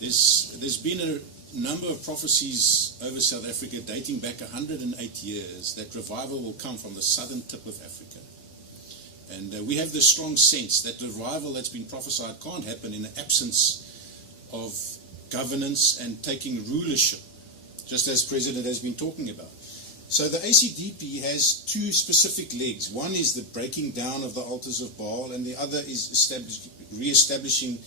There's been a number of prophecies over South Africa dating back 108 years that revival will come from the southern tip of Africa. And we have this strong sense that the revival that's been prophesied can't happen in the absence of governance and taking rulership, just as President has been talking about. So the ACDP has two specific legs. One is the breaking down of the altars of Baal, and the other is re-establishing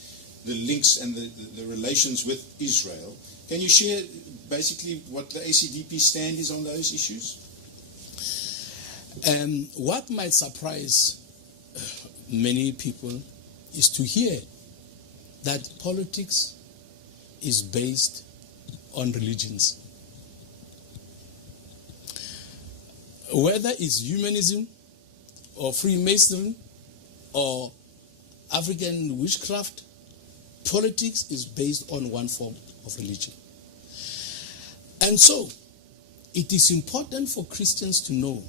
the links and the relations with Israel. Can you share basically what the ACDP stand is on those issues? What might surprise many people is to hear that politics is based on religions. Whether it's humanism or freemasonry or African witchcraft, politics is based on one form of religion. And so, it is important for Christians to know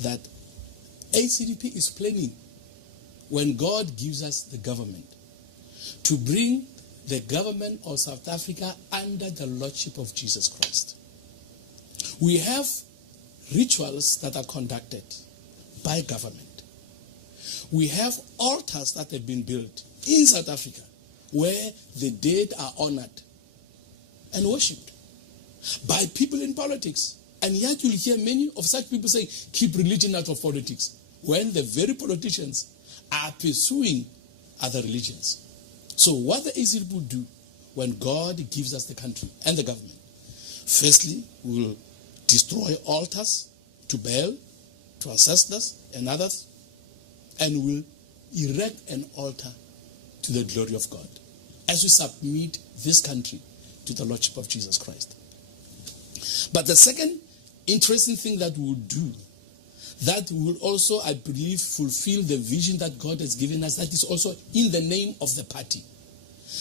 that ACDP is planning, when God gives us the government, to bring the government of South Africa under the lordship of Jesus Christ. We have rituals that are conducted by government. We have altars that have been built in South Africa where the dead are honored and worshipped by people in politics. And yet you'll hear many of such people saying, keep religion out of politics, when the very politicians are pursuing other religions. So what the ACDP will do when God gives us the country and the government, firstly, we will destroy altars to Baal, to ancestors and others, and will erect an altar to the glory of God as we submit this country to the lordship of Jesus Christ. But the second interesting thing that we will do, that will also, I believe, fulfill the vision that God has given us, that is also in the name of the party.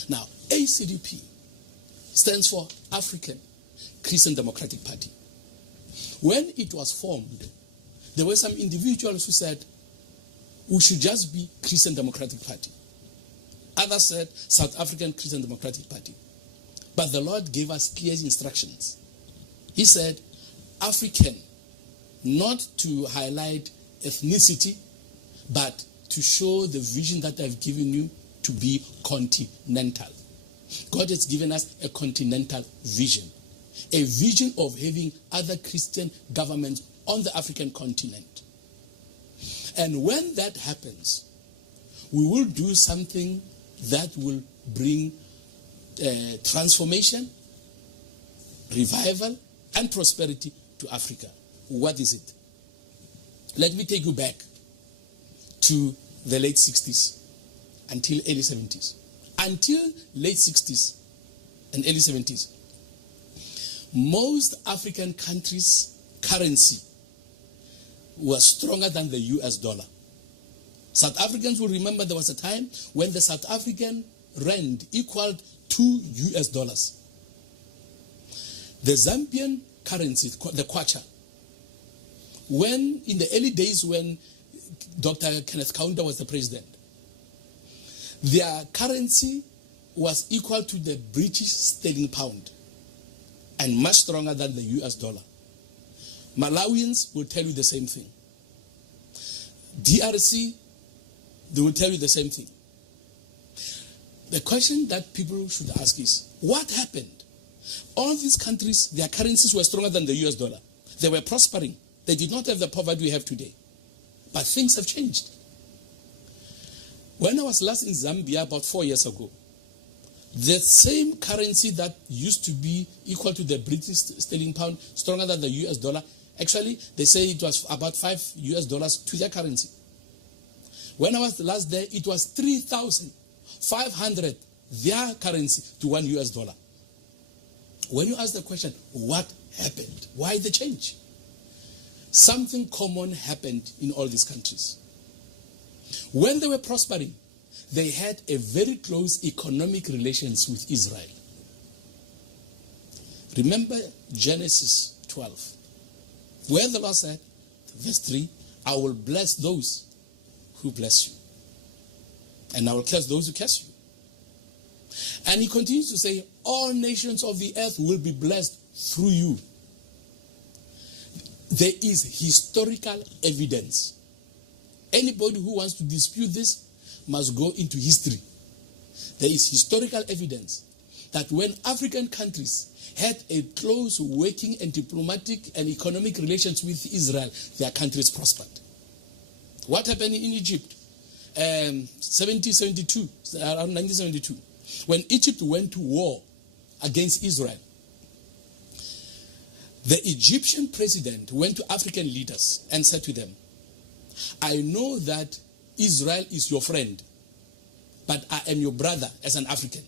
Now, ACDP stands for African Christian Democratic Party. When it was formed, there were some individuals who said, we should just be Christian Democratic Party. Others said, South African Christian Democratic Party. But the Lord gave us clear instructions. He said, African, not to highlight ethnicity, but to show the vision that I've given you to be continental. God has given us a continental vision, a vision of having other Christian governments on the African continent. And when that happens, we will do something that will bring transformation, revival, and prosperity to Africa. What is it? Let me take you back to the late 60s until early 70s. Until late 60s and early 70s, most African countries' currency was stronger than the US dollar. South Africans will remember there was a time when the South African rand equaled $2. The Zambian currency, the kwacha, when in the early days when Dr. Kenneth Meshoe was the president, their currency was equal to the British sterling pound and much stronger than the US dollar. Malawians will tell you the same thing. DRC, they will tell you the same thing. The question that people should ask is, what happened? All these countries, their currencies were stronger than the US dollar. They were prospering. They did not have the poverty we have today. But things have changed. When I was last in Zambia about 4 years ago, the same currency that used to be equal to the British sterling pound, stronger than the US dollar, actually, they say it was about $5 to their currency. When I was last there, it was 3,500 their currency to $1. When you ask the question, what happened? Why the change? Something common happened in all these countries. When they were prospering, they had a very close economic relations with Israel. Remember Genesis 12, where the Lord said, verse 3, I will bless those who bless you, and I will curse those who curse you. And he continues to say, all nations of the earth will be blessed through you. There is historical evidence. Anybody who wants to dispute this must go into history. There is historical evidence that when African countries had a close working and diplomatic and economic relations with Israel, their countries prospered. What happened in Egypt? 1972, when Egypt went to war against Israel, the Egyptian president went to African leaders and said to them, I know that Israel is your friend, but I am your brother as an African.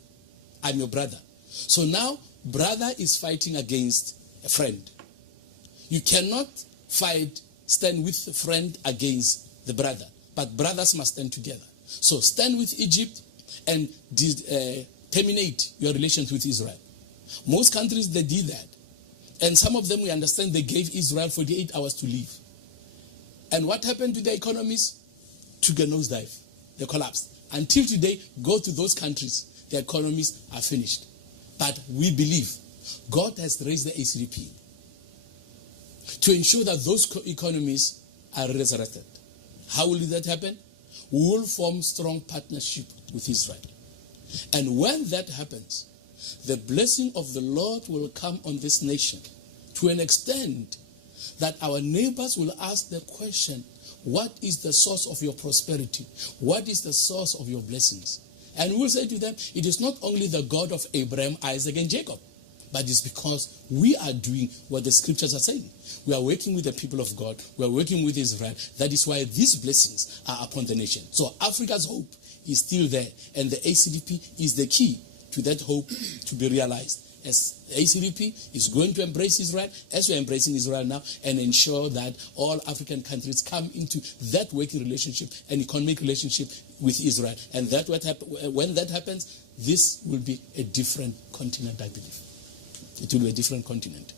I'm your brother. So now, brother is fighting against a friend. You cannot stand with a friend against the brother, but brothers must stand together. So stand with Egypt and terminate your relations with Israel. Most countries, they did that. And some of them, we understand, they gave Israel 48 hours to leave. And what happened to their economies? Took a nosedive. They collapsed. Until today, go to those countries, their economies are finished. But we believe God has raised the ACDP to ensure that those economies are resurrected. How will that happen? We will form strong partnership with Israel. And when that happens, the blessing of the Lord will come on this nation to an extent that our neighbors will ask the question, what is the source of your prosperity? What is the source of your blessings? And we'll say to them, it is not only the God of Abraham, Isaac, and Jacob, but it's because we are doing what the scriptures are saying. We are working with the people of God. We are working with Israel. That is why these blessings are upon the nation. So Africa's hope is still there, and the ACDP is the key to that hope to be realized. As ACDP is going to embrace Israel, as we are embracing Israel now, and ensure that all African countries come into that working relationship and economic relationship with Israel. And that when that happens, this will be a different continent, I believe. It will be a different continent.